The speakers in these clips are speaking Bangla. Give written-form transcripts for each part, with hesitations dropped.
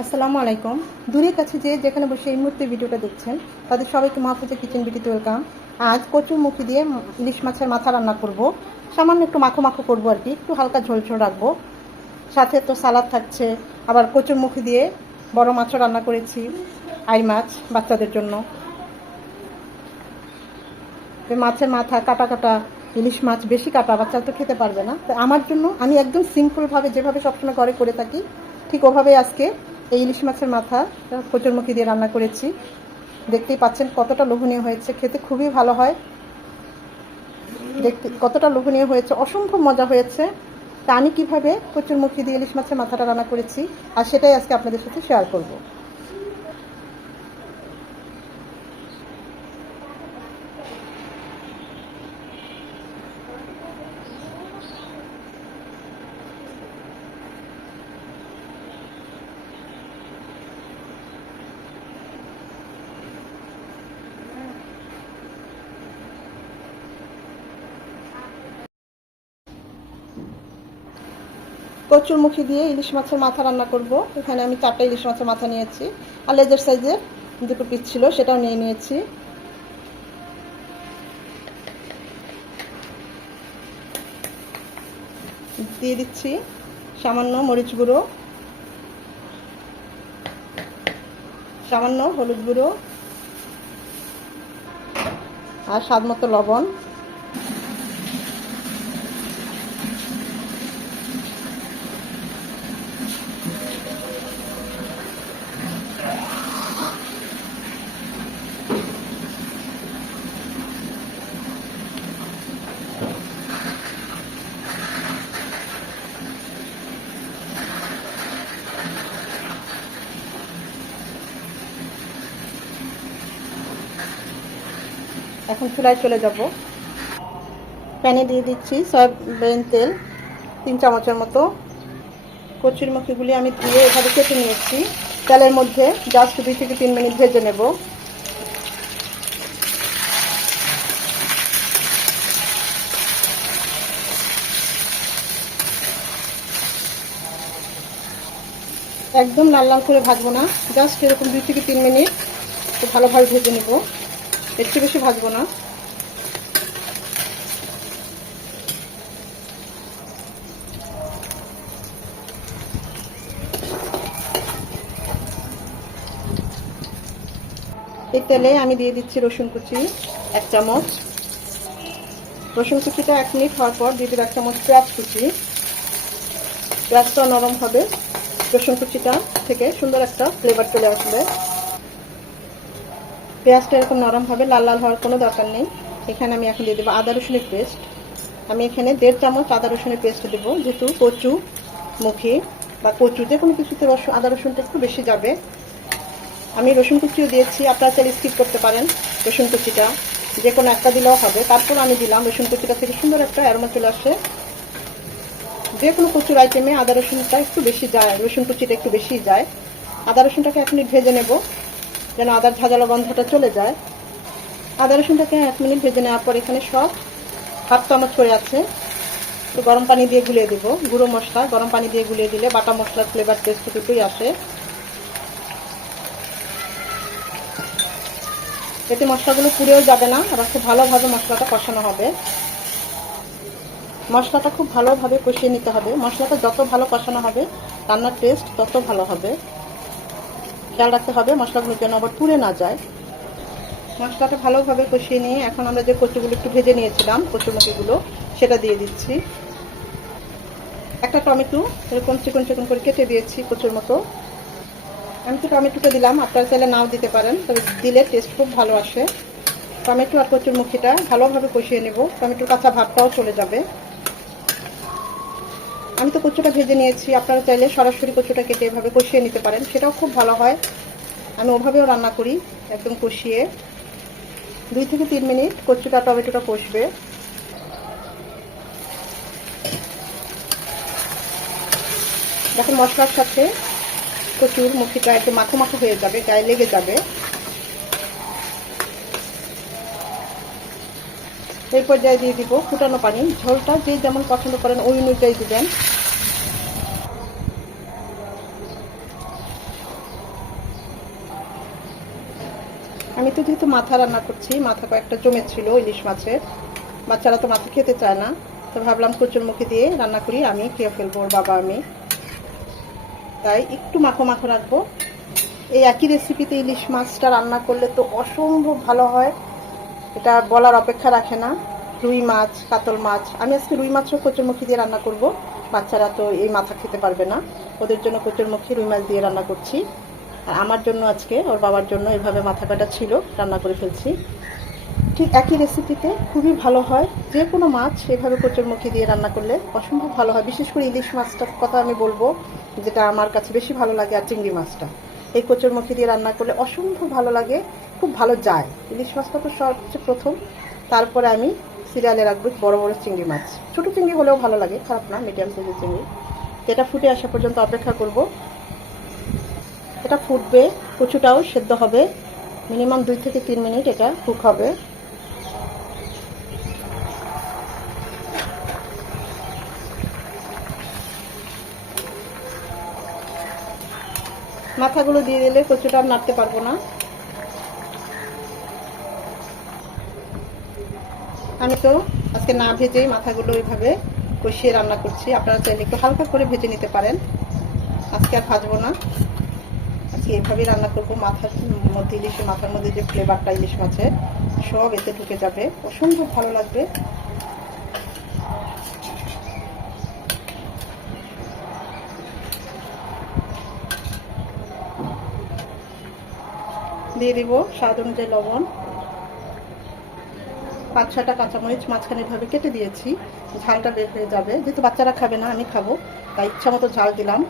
আসসালামু আলাইকুম। দূরে কাছে যে যেখানে বসে এই মুহূর্তে ভিডিওটা দেখছেন তাদের সবাইকে মাহফুজা কিচেন বিটিতে ওয়েলকাম। আজ কচুরমুখী দিয়ে ইলিশ মাছের মাথা রান্না করব। সামান্য একটু মাখো মাখো করবো আর কি, একটু হালকা ঝোল ঝোল রাখবো। সাথে তো সালাদ থাকছে, আবার কচুরমুখী দিয়ে বড় মাছও রান্না করেছি, আই মাছ বাচ্চাদের জন্য। মাছের মাথা কাটা কাটা, ইলিশ মাছ বেশি কাটা বাচ্চারা তো খেতে পারবে না, তো আমার জন্য আমি একদম সিম্পলভাবে যেভাবে সবসময় ঘরে করে থাকি ঠিক ওভাবেই আজকে এই ইলিশ মাছের মাথা কচুরমুখী দিয়ে রান্না করেছি। দেখতেই পাচ্ছেন কতটা লোভনীয় হয়েছে, খেতে খুবই ভালো হয়। দেখতে কতটা লোভনীয় হয়েছে, অসম্ভব মজা হয়েছে। তা আমি কীভাবে কচুরমুখী দিয়ে ইলিশ মাছের মাথাটা রান্না করেছি আর সেটাই আজকে আপনাদের সাথে শেয়ার করব। কচুরমুখী দিয়ে ইলিশ মাছের মাথা রান্না করব। এখানে আমি 4টা ইলিশ মাছের মাথা নিয়েছি, আর লেজের সাইজের 2টো পিস ছিল সেটাও নিয়ে নিয়েছি। দিয়ে দিচ্ছি সামান্য মরিচ গুঁড়ো, সামান্য হলুদ গুঁড়ো আর স্বাদ মতো লবণ। এখন চুলায় চলে যাব। প্যানে দিয়ে দিচ্ছি সয়াবিন তেল 3 চামচের মতো। কচুরমুখীগুলি আমি ধুয়ে এভাবে কেটে নিয়েছি। তেলের মধ্যে জাস্ট 2 থেকে 3 মিনিট ভেজে নেব। একদম লাল লাল করে ভাজবো না, জাস্ট এরকম 2 থেকে 3 মিনিট তো ভালোভাবে ভেজে নেব, এর চেয়ে বেশি ভাজবো না। এই তেলে আমি দিয়ে দিচ্ছি রসুন কুচি 1 চামচ। রসুন কুচিটা 1 মিনিট হওয়ার পর দিয়ে দেবো 1 চামচ পেঁয়াজ কুচি। পেঁয়াজটা নরম হবে, রসুন কুচিটা থেকে সুন্দর একটা ফ্লেভার চলে আসবে। পেঁয়াজটা এরকম নরম হবে, লাল লাল হওয়ার কোনো দরকার নেই। এখানে আমি এখন দিয়ে দেবো আদা রসুনের পেস্ট। আমি এখানে 1.5 চামচ আদা রসুনের পেস্ট দেবো, যেহেতু কচুরমুখী বা কচু যে কোনো কিছুতে আদা রসুনটা একটু বেশি যাবে। আমি রসুন কুচিও দিয়েছি, আপনারা চাইলে স্কিপ করতে পারেন, রসুন কুচিটা যে কোনো একটা দিলেও হবে। তারপর আমি দিলাম রসুন কুচিটা থেকে সুন্দর একটা অ্যারোমা চলে আসে। যে কোনো কচুর আইটেমে আদা রসুনটা একটু বেশি যায়, রসুন কুচিটা একটু বেশি যায়। আদা রসুনটাকে 1 মিনিট ভেজে নেব যেন আদার ঝাঁঝালো গন্ধটা চলে যায়। আদা রসুনটাকে 1 মিনিট ভেজে নেওয়ার পর এখানে সব 1/2 চামচ করে আছে, তো গরম পানি দিয়ে গুলিয়ে দেবো। গুঁড়ো মশলা গরম পানি দিয়ে গুলিয়ে দিলে বাটা মশলার ফ্লেভার টেস্ট দুটোই আসে। এতে মশলাগুলো পুড়েও যাবে না, আবার খুব ভালোভাবে মশলাটা কষানো হবে। মশলাটা খুব ভালোভাবে কষিয়ে নিতে হবে। মশলাটা যত ভালো কষানো হবে রান্নার টেস্ট তত ভালো হবে। খেয়াল রাখতে হবে মশলাগুলো যেন আবার পুড়ে না যায়। মশলাটা ভালোভাবে কষিয়ে নিয়ে এখন আমরা যে কচুগুলো একটু ভেজে নিয়েছিলাম, কচুরমুখীগুলো সেটা দিয়ে দিচ্ছি। একটা টমেটো এরকম চিকন চিকন করে কেটে দিয়েছি কচুর মতো। আমি তো টমেটোটা দিলাম, আপনারা চাইলে নাও দিতে পারেন, তবে দিলে টেস্ট খুব ভালো আসে। টমেটো আর কচুরমুখীটা ভালোভাবে কষিয়ে নেব, টমেটোর কাঁচা ভাবটাও চলে যাবে। আমি তো কচুটা ভেজে নিয়েছি, আপনারা চাইলে সরাসরি কচুটা কেটে এভাবে কষিয়ে নিতে পারেন, সেটাও খুব ভালো হয়। আমি ওভাবেও রান্না করি, একদম কষিয়ে 2 থেকে 3 মিনিট কচুটা টমেটোটা কষবে। দেখুন মশলার সাথে কচুরমুখীটা একটু মাখো মাখো হয়ে যাবে, গায়ে লেগে যাবে। এই পর্যায়ে দিয়ে দিব ফুটানো পানি। ঝোলটা যে যেমন পছন্দ করেন ওই অনুযায়ী দিবেন। আমি তো যেহেতু মাথা রান্না করছি, মাথা কয়েকটা জমেছিল ইলিশ মাছের, বাচ্চারা তো মাথা খেতে চায় না, তো ভাবলাম কচুরমুখী দিয়ে রান্না করি, আমি খেয়ে ফেলবো, ওর বাবা আমি, তাই একটু মাখো মাখো রাখবো। এই একই রেসিপিতে ইলিশ মাছটা রান্না করলে তো অসম্ভব ভালো হয়, এটা বলার অপেক্ষা রাখে না। রুই মাছ, কাতল মাছ, আমি আজকে রুই মাছও কচুরমুখী দিয়ে রান্না করব। বাচ্চারা তো এই মাথা খেতে পারবে না, ওদের জন্য কচুরমুখী রুই মাছ দিয়ে রান্না করছি। আর আমার জন্য আজকে ওর বাবার জন্য এভাবে মাথা কাটা ছিল, রান্না করে ফেলছি। ঠিক একই রেসিপিতে খুবই ভালো হয়, যে কোনো মাছ এভাবে কচুরমুখী দিয়ে রান্না করলে অসম্ভব ভালো হয়। বিশেষ করে ইলিশ মাছটার কথা আমি বলবো, যেটা আমার কাছে বেশি ভালো লাগে, আর চিংড়ি মাছটা এই কচুরমুখী দিয়ে রান্না করলে অসম্ভব ভালো লাগে, খুব ভালো যায়। ইলিশ মাছটা তো সবচেয়ে প্রথম, তারপরে আমি সিরিয়ালে রাখবো বড় বড় চিংড়ি মাছ। ছোটো চিংড়ি হলেও ভালো লাগে, খারাপ না, মিডিয়াম সাইজের চিংড়ি। এটা ফুটে আসা পর্যন্ত অপেক্ষা করব। এটা ফুটবে, কচুটাও সেদ্ধ হবে, মিনিমাম 2 থেকে 3 মিনিট এটা কুক হবে। মাথাগুলো দিয়ে দিলে কচুটা আর নাড়তে পারবো না। আমি তো আজকে না ভেজেই মাথাগুলো ওইভাবে কষিয়ে রান্না করছি, আপনারা চাইলে একটু হালকা করে ভেজে নিতে পারেন। আজকে আর ভাজবো না, আজকে এইভাবেই রান্না করবো। মাথার মধ্যে, ইলিশের মাথার মধ্যে যে ফ্লেভারটা ইলিশ মাছের, সব এতে ঢুকে যাবে, অসম্ভব ভালো লাগবে। দিয়ে দিব স্বাদ অনুযায়ী লবণ, 5-6টা কাঁচামরিচ মাঝখানে ভাবে কেটে দিয়েছি, ঝালটা বের হয়ে যাবে। যেহেতু বাচ্চারা খাবে না, আমি খাবো, তাই ইচ্ছা মতো ঝাল দিলাম।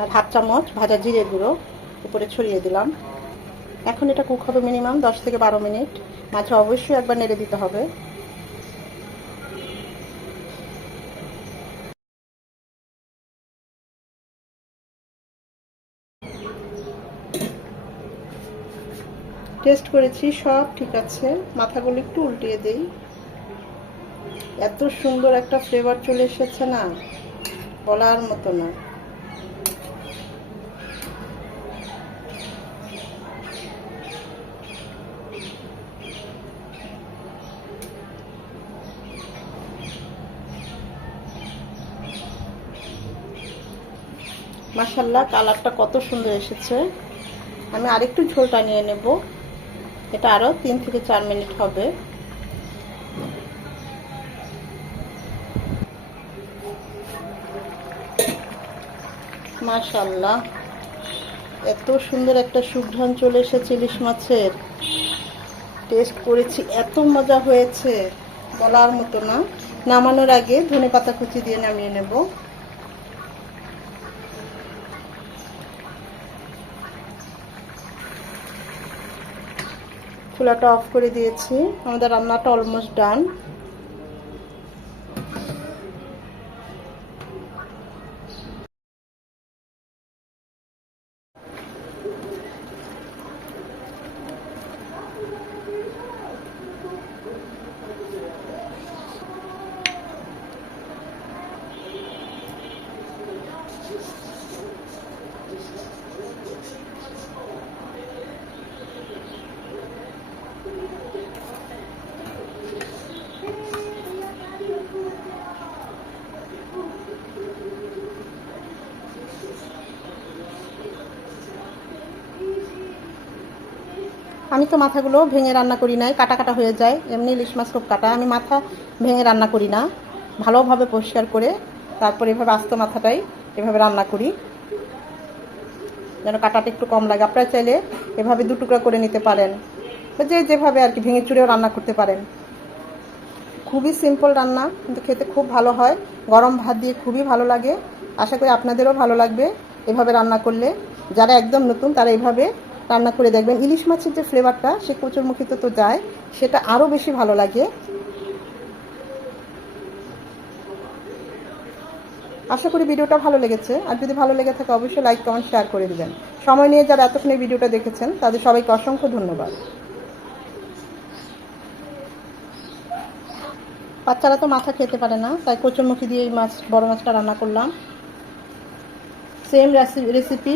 আর 1/2 চামচ ভাজা জিরে গুঁড়ো উপরে ছড়িয়ে দিলাম। এখন এটা কুক হবে মিনিমাম 10 থেকে 12 মিনিট। মাঝে অবশ্যই একবার নেড়ে দিতে হবে। টেস্ট করেছি, সব ঠিক আছে। মাথাগুলো একটু উল্টিয়ে দেই, এত সুন্দর একটা ফ্লেভার চলে এসেছে না, বলার মতো না। মাশাআল্লাহ, কালারটা কত সুন্দর এসেছে। আমি আরেকটু ঝোলটা নিয়ে নেব, এটা আরো 3 থেকে 4 মিনিট হবে। মাশাআল্লাহ, এত সুন্দর একটা সুঘ্রাণ চলে এসেছে ইলিশ মাছের। টেস্ট করেছি, এত মজা হয়েছে বলার মতো না। নামানোর আগে ধনেপাতা কুচি দিয়ে নামিয়ে নেব। চুলাটা অফ করে দিয়েছি, আমাদের রান্নাটা অলমোস্ট ডান। আমি তো মাথাগুলো ভেঙে রান্না করি নাই, কাটা কাটা হয়ে যায়, এমনি ইলিশ মাছ খুব কাটা। আমি মাথা ভেঙে রান্না করি না, ভালোভাবে পরিষ্কার করে তারপর এভাবে আস্ত মাথাটাই এভাবে রান্না করি, যেন কাটাটা একটু কম লাগে। আপনারা চাইলে এভাবে 2 টুকরা করে নিতে পারেন, যে যেভাবে আর কি ভেঙে চুরেও রান্না করতে পারেন। খুবই সিম্পল রান্না, কিন্তু খেতে খুব ভালো হয়, গরম ভাত দিয়ে খুবই ভালো লাগে। আশা করি আপনাদেরও ভালো লাগবে এভাবে রান্না করলে। যারা একদম নতুন তারা এভাবে রান্না করে দেখবেন। ইলিশ মাছের যে ফ্লেভারটা সে কচুরমুখীতে তো যায়, সেটা আরও বেশি ভালো লাগে। আশা করি ভিডিওটা ভালো লেগেছে, আর যদি ভালো লেগে থাকে অবশ্যই লাইক কমেন্ট শেয়ার করে দিবেন। সময় নিয়ে যারা এতক্ষণ এই ভিডিওটা দেখেছেন তাদের সবাইকে অসংখ্য ধন্যবাদ। বাচ্চারা তো মাথা খেতে পারে না, তাই কচুরমুখী দিয়ে এই মাছ, বড় মাছটা রান্না করলাম। Same recipe